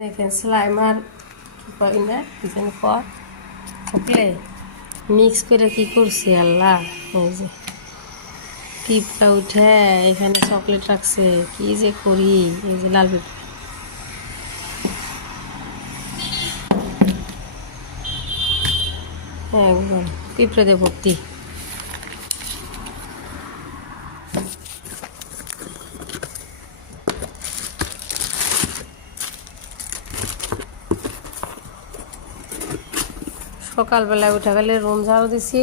দেখেন স্লাইম আর কি করি না যেন থাকলে মিক্স করে কি করছি আল্লাহ। এই যে টিপটা উঠে এখানে চকলেট রাখছে, কি যে করি। এই যে লাল পেঁপে একদম পিঁপড়ে দিয়ে ভর্তি। সকালবেলায় উঠে গেলে রুম ঝাড়ু দিছি,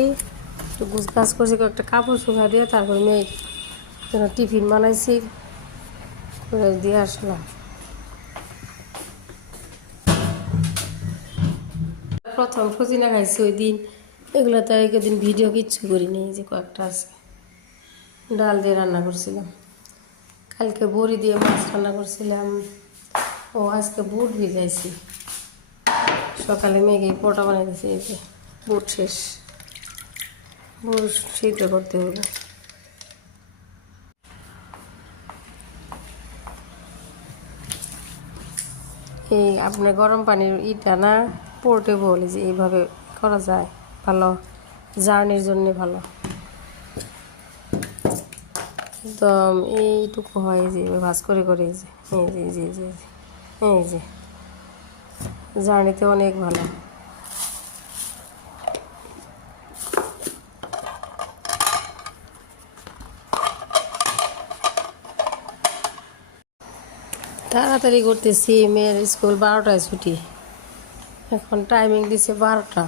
একটু গুছগাছ করছি, একটা কাপড় শুকা দিয়ে তারপরে মেয়ে যেন টিফিন বানাইছি করে দিয়ে আসলাম। প্রথম সজিনা খাইছি ওই দিন, এগুলো তো একদিন ভিডিও কিচ্ছু করি নেই, যে কয়েকটা আছে। ডাল দিয়ে রান্না করছিলাম, কালকে বড়ি দিয়ে মাছ রান্না করছিলাম, ও আজকে বুট ভিজাইছি। সকালে মেঘে পরোটা বানিয়ে দিয়েছি। এই যে বুট শেষ, বুট সিদ্ধ করতে হবে। এই আপনার গরম পানির ইটা না পোর্টেবল, যে এইভাবে করা যায়, ভালো জার্নির জন্য ভালো একদম। এইটুকু হয় যে ভাজ করে করে, এই যে এই যে এই যে এই যে জার্নিতে অনেক ভালো। তাড়াতাড়ি করতেছি, মেয়ের স্কুল 12টায় ছুটি, এখন টাইমিং দিছে 12টা।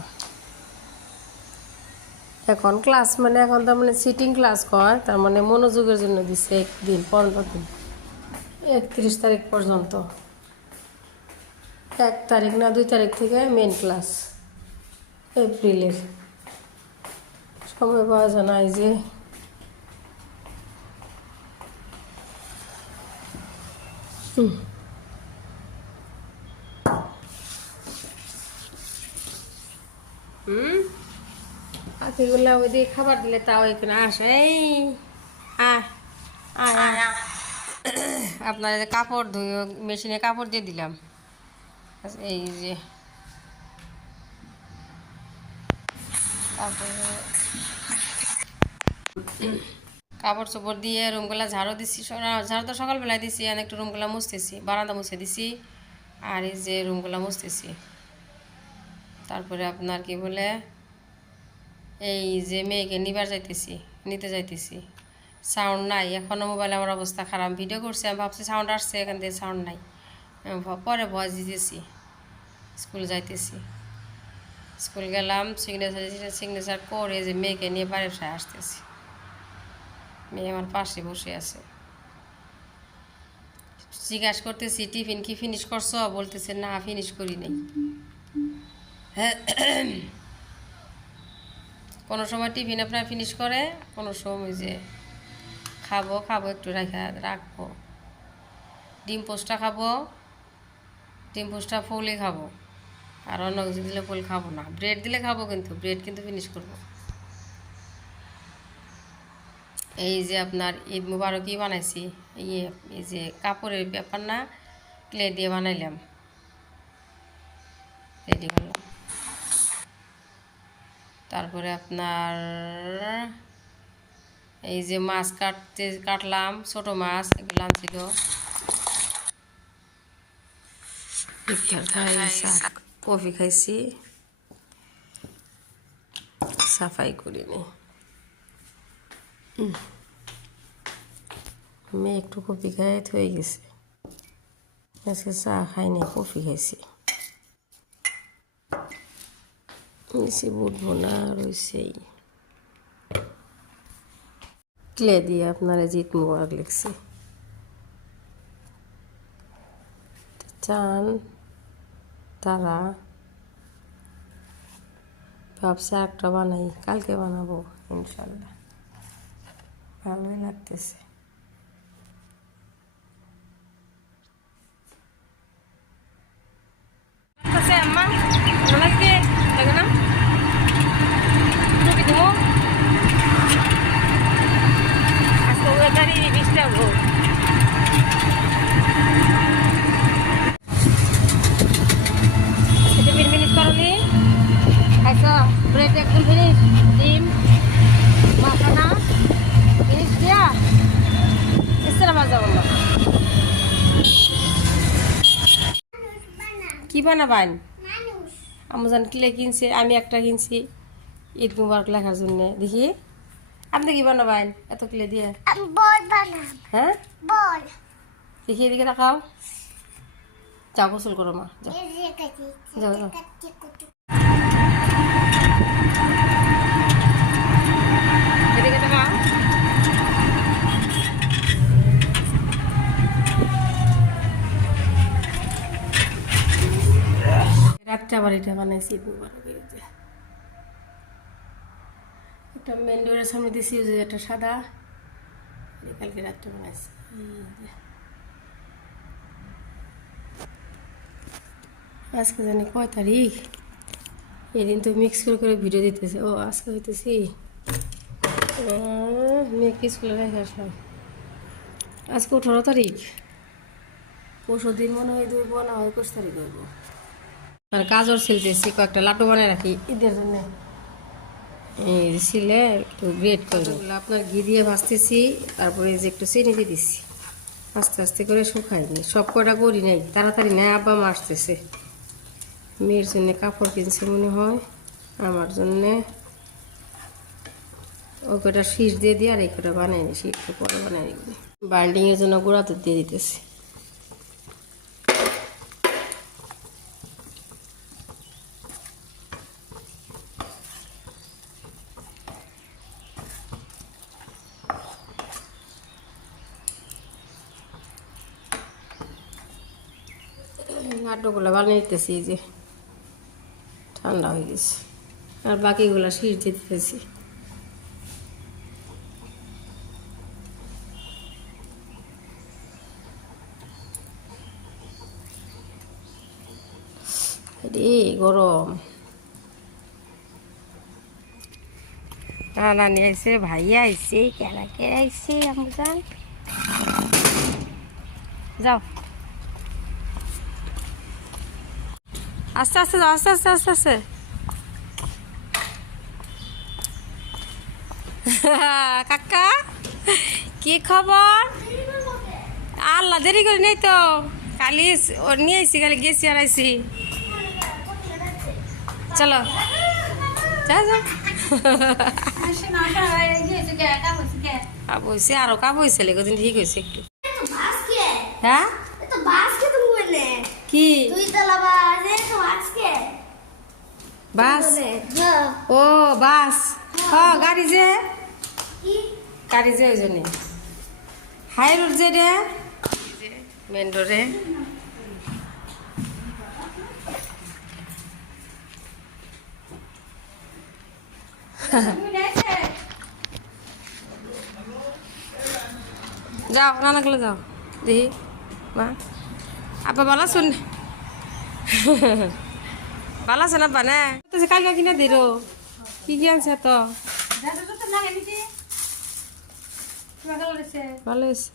এখন ক্লাস মানে এখন তার মানে সিটিং ক্লাস কয়, তার মানে মনোযোগের জন্য দিচ্ছে একদিন 15 দিন, 31 তারিখ পর্যন্ত। 1 তারিখ না 2 তারিখ থেকে মেন ক্লাস এপ্রিলের। সময় পাওয়া যায় না। এই যে পাখিগুলা ওই দিয়ে খাবার দিলে তাও এখানে আসে। এই আপনার কাপড় ধুয়ে মেশিনে কাপড় দিয়ে দিলাম। এই যে কাপড় চোপড় দিয়ে রুমগুলা ঝাড়ু দিছি, ঝাড়ু তো সকালবেলায় দিছি, আর একটু রুমগুলা মুছতেছি, বারান্দা মুছে দিছি, আর এই যে রুমগুলা মুছতেছি। তারপরে আপনার কি বলে, এই যে মেয়েকে নিতে যাইতেছি। সাউন্ড নাই এখনও, মোবাইলে আমার অবস্থা খারাপ। ভিডিও করছি, আমি ভাবছি সাউন্ড আসছে, এখান থেকে সাউন্ড নাই। পরে ভয়েস দিতেছি, স্কুল যাইতেছি। স্কুল গেলাম, সিগনেচার করে যে মেয়েকে নিয়ে বাড়ির সাথে আসতেছি। মেয়ে আমার পাশে বসে আছে, জিজ্ঞাসা করতেছি টিফিন কি ফিনিশ করছো, বলতেছে না ফিনিশ করি নাই। কোনো সময় টিফিন আপনার ফিনিশ করে, কোনো সময় যে খাবো একটু রাখবো। ডিম পোস্টটা খাবো, ডিম পোস্টটা ফুলই খাবো, আর অন্য কিছু দিলে ফুল খাবো না। ব্রেড দিলে খাবো, কিন্তু ব্রেড কিন্তু ফিনিশ করবো। এই যে আপনার ঈদ মুবারকই বানাইছি, এই যে কাপড়ের ব্যাপার না, ক্লে দিয়ে বানাইলাম, রেডি করলাম। তারপরে আপনার এই যে মাছ কাটলাম, ছোট মাছ এগুলো আনছিল। কফি খাইছি, সাফাই করিনি। মেয়ে একটু কফি খাই হয়ে গেছে, আজকে চা খাইনি, কফি খাইছি। নিচে বুটবো না, রয়েছেই ক্লে দিয়ে আপনার ঈদ মুবারক লিখছি। চান তারা ভাবছে একটা বানাই, কালকে বানাবো ইনশাল্লাহ, ভালোই লাগতেছে। কি বানাবেন? আমাজন কিলে কিনছে, আমি একটা কিনছি ঈদ মুবারক লেখার জন্য। দেখি আপনি কি বানাবেন এত কিলে দিয়ে? হ্যাঁ দেখি এদিকে দেখাও। যাও গোসল করো মা, যাও যাও যাও। এদিকে দেখাও। রাত্রে আবার এটা বানাইছি ঈদ মুবারকের। একটা মেন ডোরের সামনে দিছি, যে একটা সাদা, কালকে রাত্রে বানাইছি। আজকে জানি কয় তারিখ, এদিন তো মিক্স করে করে ভিডিও দিতেছে। ও আজকে হইতেছি মেয়েকে স্কুলে রেখে আসলাম। আজকে 18 তারিখ, পরশু দিন মনে হয় 2 না হয় 21 তারিখ হইব। আর গাজর ছিলতেছি, কয়েকটা লাড্ডু বানিয়ে রাখি ঈদের জন্য। এই ছিলে একটু গ্রেট করে আপনার ঘি দিয়ে ভাজতেছি, তারপরে যে একটু চিনি দিয়ে দিচ্ছি, আস্তে আস্তে করে শুকাই নি। সব কটা করি নাই, তাড়াতাড়ি নাই। আব্বা মা আসতেছে, মেয়ের জন্য কাপড় কিনছে মনে হয়, আমার জন্যে। ও কটা শীষ দিয়ে দিয়ে আর এই কটা বানাই নিছি, একটু পরে বানাই নিবি। বাইন্ডিংয়ের জন্য গুঁড়া দুধ দিয়ে দিতেছি। লাড্ডুগুলো বানিয়ে দিতেছি, এই যে ঠান্ডা হয়ে গেছে। আর বাকিগুলো শীষ দিয়ে দিতেছি। গরম রানি আইসে, ভাইয়া আইসে, কেলাকে আইসে। আমজান যাও, আস্তে আস্তে যাও, আস্তে আস্তে আস্তে আস্তে। কাকা কি খবর? আল্লাহ দেরি করে নেই তো, কালি নিয়ে আইসি, কালি গেছি আর আইসি। চলো যা যা। বলছি আরো কাপ হয়েছে, লেগোদিন ঠিক হয়েছে একটু। হ্যাঁ কি বাস? ও বাস, গাড়ি যে, গাড়ি যে ওই জন্য হাই রোড যে রে, মেন রোডে। যাও নানা গেলে যাও, দেখি মা আব্বা ভালো শুন, ভালো আছে না? বানে কালকে কিনে দিল, কি কি আনছে তো? ভালো হয়েছে।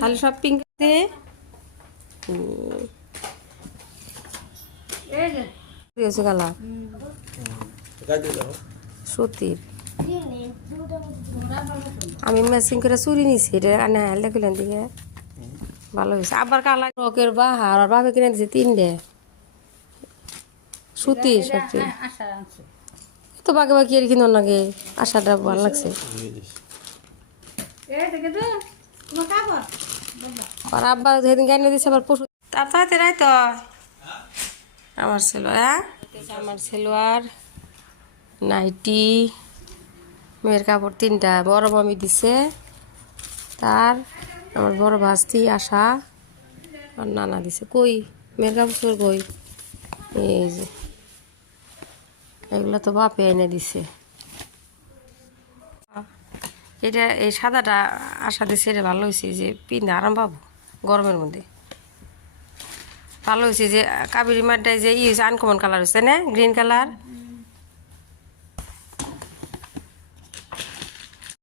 খালি সব পিঙ্ক গালা সুতির। আমি ম্যাচিং করে চুরি নিছি, এটা আনে হাইলে কিলেন দিকে ভালো হয়েছে। আবার কালা রকের বাহার আর বাবে কিনে দিছে 3টে সুতির সত্যি। তো বাকি বাকি আর কিনো লাগে, আশাটা ভালো লাগছে। আর আব্বা সেদিন গাইনে দিছে আবার পশু তাড়াতাড়ি রাই তো। আমার ছেলে, হ্যাঁ আমার ছেলোয়ার নাইটি, মেয়ের কাপড় 3টা, বড় মামি দিছে, তার আমার বড় ভাস্তি আশা আর নানা দিছে। কই মেয়ের কাপড় কই? এই যে এগুলো তো বাপে এনে দিছে। এটা এই সাদাটা আশা দিছে, এটা ভালো হয়েছে, যে পিন্ধে আরাম পাবো গরমের মধ্যে। ভালো হয়েছে যে কাবেরি মাঠটায় যে হয়েছে, আনকমন কালার হয়েছে না, গ্রিন কালার।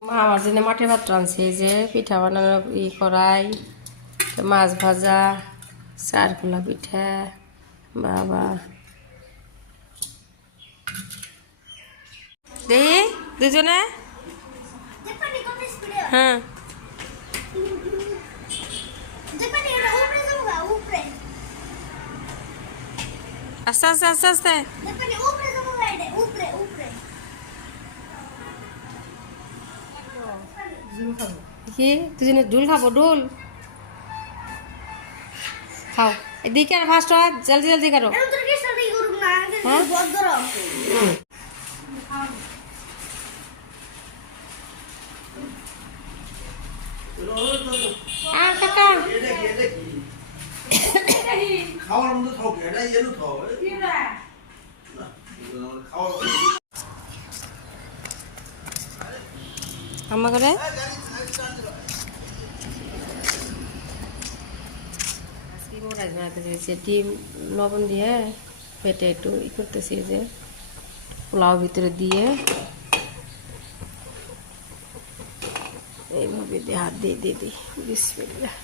মা আমার জন্য মাটির ভাত রাঁধছে, যে পিঠা বানানোর করাই, মাছ ভাজা, চারকুলা পিঠা, বাবা দেখি দুজনে হ্যাঁ আস্তে আস্তে আস্তে আস্তে কি দুজনে ঝুল খাবো ডোল খাও এদিকে আর ফার্স্ট হয় জলদি জলদি করো হ্যাঁ আর কাকা খাওয়ার মধ্যে থাক এটা এলু খাও আমার ঘরে ডিম লবণ দিয়ে ফেটে একটু ই করতেছি যে পোলাও ভিতরে দিয়ে এইভাবে দিয়ে হাত দিয়ে দিয়ে দিই বিসমিল্লাহ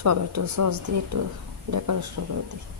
টমেটো সস দিয়ে একটু ডেকোরেশন করে দিই